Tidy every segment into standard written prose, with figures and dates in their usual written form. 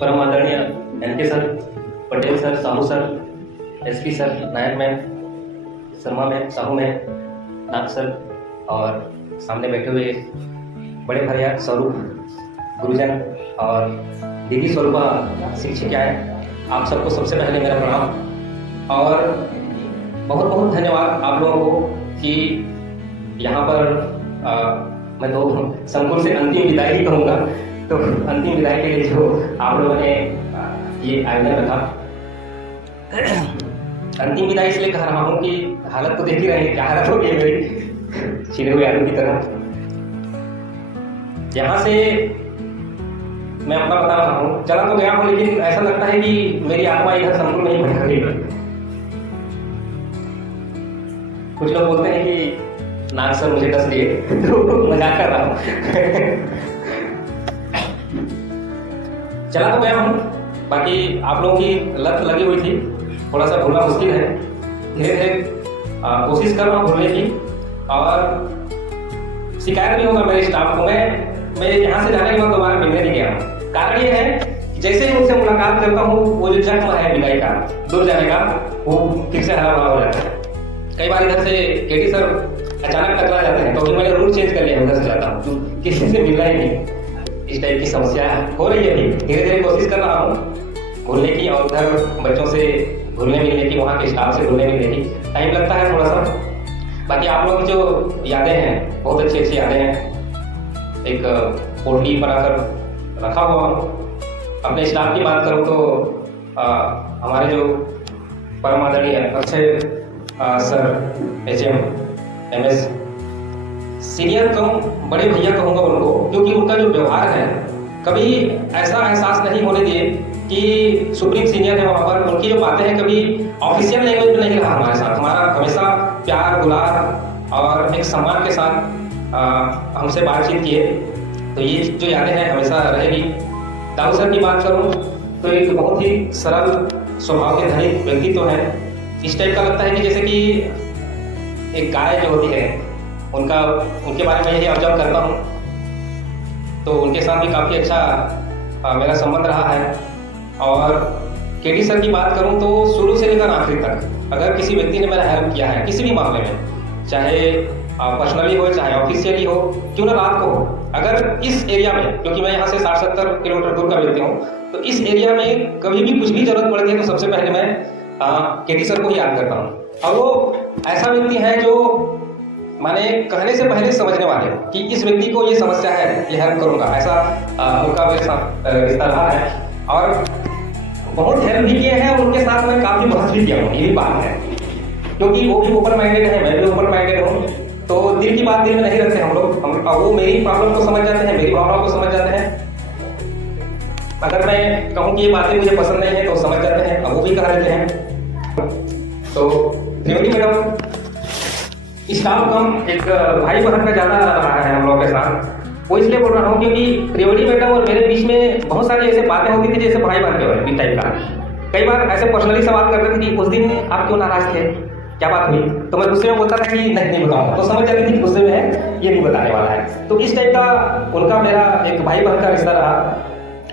परम आदरणीय NK sir, Patel sir, Sahu sir, SP sir, Nayak ma'am, Sharma ma'am, Sahu ma'am, Nag sir और सामने बैठे हुए बड़े भैया स्वरूप गुरुजन और दीदी स्वरूपा शिक्षिकाएँ, आप सबको सबसे पहले मेरा प्रणाम और बहुत बहुत धन्यवाद आप लोगों को कि यहाँ पर मैं तो संकुल से अंतिम विदाई ही कहूँगा। तो अंतिम विदाई के लिए जो आप लोगों ने ये आयोजन रखा, अंतिम विदाई इसलिए कह रहा हूँ कि हालत तो देख ही रहे हैं क्या हालत हो गई मेरी छिले हुए आलू की तरह। यहाँ से मैं अपना बता रहा हूँ, चला तो गया हूँ लेकिन ऐसा लगता है कि मेरी आत्मा इधर संकुल में ही भटक गई। कुछ लोग बोलते हैं कि नाग सर मुझे डस लिए, तो मजाक कर रहा हूँ। चला तो गया हूँ, बाकी आप लोगों की लत लगी हुई थी, थोड़ा सा भूलना मुश्किल है। धीरे धीरे कोशिश कर रहा हूँ भूलने की और शिकायत भी होगा मेरे स्टाफ को। मैं यहाँ से जाने के बाद दोबारा मिलने नहीं गया हूँ। कारण ये है जैसे ही उनसे मुलाकात करता हूँ वो जो जख्म है विदाई का, दूर जाने का, वो फिर से हरा भरा हो जाता है। कई बार इधर से केटी सर अचानक टकरा जाते हैं तो फिर मैंने रूट चेंज कर लिया, उधर से जाता हूँ तो किसी से मिलना ही नहीं। इस टाइप की समस्या हो रही है। अभी धीरे धीरे कोशिश कर रहा हूँ भूलने की और उधर बच्चों से घुलने मिलने की, वहाँ के स्टाफ से घुलने मिलने की। टाइम लगता है थोड़ा सा। बाकी आप लोगों की जो यादें हैं बहुत अच्छी अच्छी यादें हैं। एक पोटली बनाकर रखा हुआ हूँ। अपने स्टाफ की बात करूँ तो हमारे जो परम आदरणीय Akshay sir, HM, MS, senior कहूँ, बड़े भैया कहूँगा उनको, क्योंकि उनका जो व्यवहार है कभी ऐसा एहसास नहीं होने दिए कि सुप्रीम सीनियर है वहाँ पर। उनकी जो बातें हैं कभी ऑफिशियल लैंग्वेज में नहीं रहा हमारे साथ। हमारा हमेशा प्यार दुलार और एक सम्मान के साथ हमसे बातचीत किए। तो ये जो यादें हैं हमेशा रहेगी। दाऊ सर की बात करूँ तो एक बहुत ही सरल स्वभाव के धनी व्यक्तित्व है। इस टाइप का लगता है कि जैसे कि एक गाय जो होती है उनके बारे में यही ऑब्जर्व करता हूँ। तो उनके साथ भी काफ़ी अच्छा मेरा संबंध रहा है। और केटी सर की बात करूँ तो शुरू से लेकर आखिरी तक अगर किसी व्यक्ति ने मेरा हेल्प किया है किसी भी मामले में, चाहे पर्सनली हो चाहे ऑफिशियली हो, क्यों ना रात को हो, अगर इस एरिया में, क्योंकि मैं यहाँ से 60-70 किलोमीटर दूर का व्यक्ति हूँ, तो इस एरिया में कभी भी कुछ भी जरूरत पड़ती है तो सबसे पहले मैं केटी सर को ही याद करता हूँ। और वो ऐसा व्यक्ति है जो माने कहने से पहले समझने वाले कि इस व्यक्ति को ये समस्या है, ये हेल्प करूँगा, ऐसा उनका मेरे साथ रिश्ता रहा है। और बहुत हेल्प भी किए हैं और उनके साथ मैं काफ़ी बहस भी किया हूँ, ये भी बात है। क्योंकि वो भी ओपन माइंडेड है, मैं भी ओपन माइंडेड हूँ, तो दिल की बात दिल में नहीं रखते हम लोग। वो मेरी प्रॉब्लम को समझ जाते हैं, मेरी भावनाओं को समझ जाते हैं। अगर मैं कहूँ कि ये बातें मुझे पसंद नहीं है तो समझ जाते हैं, अब वो भी कह देते हैं। तो त्रिवेदी मैडम स्टाफ कम एक भाई बहन का ज़्यादा रहा है हम लोगों के साथ। वो इसलिए बोल रहा हूँ क्योंकि त्रिवेदी मैडम और मेरे बीच में बहुत सारी ऐसे बातें होती थी जैसे भाई बहन के वाले टाइप का। कई बार ऐसे पर्सनली सवाल करते थे कि उस दिन आप क्यों नाराज थे, क्या बात हुई, तो मैं गुस्से में बोलता था कि नहीं बताऊंगा, तो समझ जाती थी कि गुस्से में है, ये नहीं बताने वाला है। तो इस टाइप का उनका मेरा एक भाई बहन का रिश्ता रहा।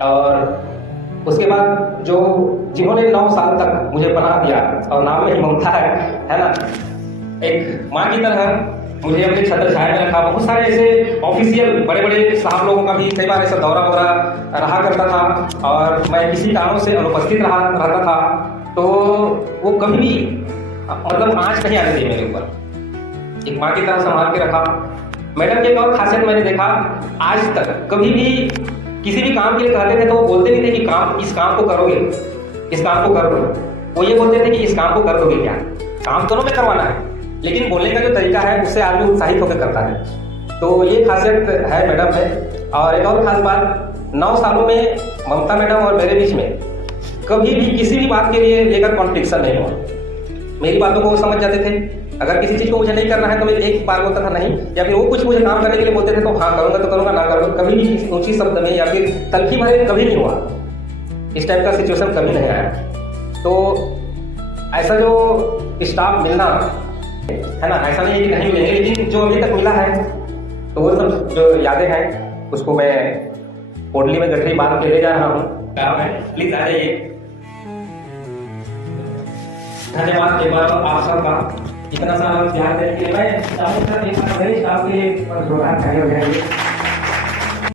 और उसके बाद जो जिन्होंने 9 साल तक मुझे पनाह दिया और नाम में ही ममता है ना, एक माँ की तरह मुझे अपने छत्र छाया में रखा। बहुत सारे ऐसे ऑफिशियल बड़े बड़े साहब लोगों का भी कई बार ऐसा दौरा वगैरह रहा करता था और मैं किसी कारणों से अनुपस्थित रहता था, तो वो कभी भी मतलब आँच नहीं आने दी मेरे ऊपर। एक माँ की तरह संभाल के रखा। मैडम की एक और खासियत मैंने देखा, आज तक कभी भी किसी भी काम के लिए कहते थे तो वो बोलते नहीं थे कि इस काम को करोगे, इस काम को करोगे। वो ये बोलते थे कि इस काम को कर दोगे क्या, काम दोनों में करवाना है, लेकिन बोलने का जो तरीका है उससे आदमी उत्साहित होकर करता है। तो ये खासियत है मैडम में। और एक और खास बात, 9 सालों में ममता मैडम और मेरे बीच में कभी भी किसी भी बात के लिए लेकर कॉन्फ्लिक्शन नहीं हुआ। मेरी बातों को वो समझ जाते थे। अगर किसी चीज़ को मुझे नहीं करना है तो मैं एक बार बोलता था नहीं, या फिर वो कुछ मुझे काम करने के लिए बोलते थे तो हाँ करूँगा तो करूँगा, ना करूँगा। कभी भी ऊंची शब्द में या फिर तलखी भरे कभी नहीं हुआ। इस टाइप का सिचुएशन कभी नहीं आया। तो ऐसा जो स्टाफ मिलना है ना, ऐसा नहीं है कि नहीं मिलेंगे, लेकिन जो अभी तक मिला है तो वो सब जो यादें हैं उसको मैं पोटली में गठरी बांध के ले जा रहा हूँ। काम है, प्लीज आ जाइए। धन्यवाद एक बार आप सबका इतना सारा ध्यान देने के लिए। मैं चाहूँ सर एक बार मेरे स्टाफ के लिए जोरदार तालियां बजाइए।